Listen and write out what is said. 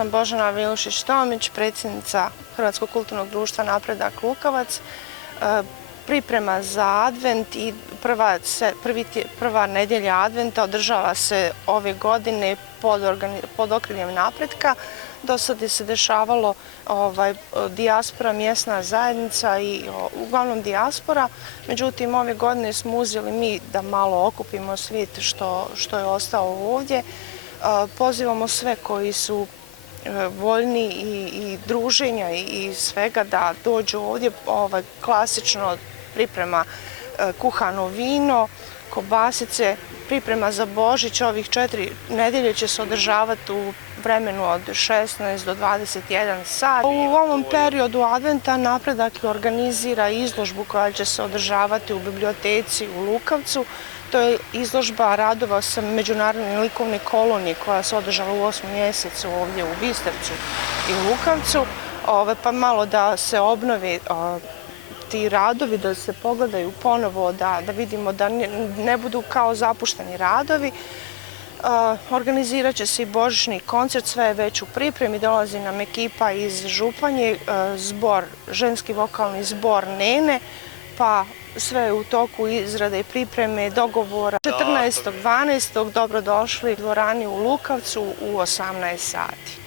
sam Božana Milušić-Tomić, predsjednica Hrvatskog kulturnog društva Napredak Lukavac. Priprema za Advent i prva nedjelja Adventa održava se ove godine pod okriljem Napretka. Do sada se dešavalo dijaspora, mjesna zajednica i uglavnom dijaspora. Međutim, ove godine smo uzeli mi da malo okupimo svijet što je ostao ovdje. Pozivamo sve koji su voljni i druženja i svega da dođu ovdje. Klasično priprema kuhano vino, kobasice, priprema za Božić. Ovih 4 nedjelje će se održavati u vremenu od 16 do 21 sat. U ovom periodu Adventa Napredak organizira izložbu koja će se održavati u biblioteci u Lukavcu. To je izložba radova sa međunarodne likovne kolonije koja se održala u 8. mjesecu ovdje u Bistevcu i Lukavcu. Pa malo da se obnovi ti radovi, da se pogledaju ponovo, da vidimo da ne budu kao zapušteni radovi. Organizirat će se i božićni koncert, sve je već u pripremi, dolazi nam ekipa iz Županje, ženski vokalni zbor Nene, pa sve je u toku izrade i pripreme, dogovora. 14.12. dobrodošli u dvorani u Lukavcu u 18 sati.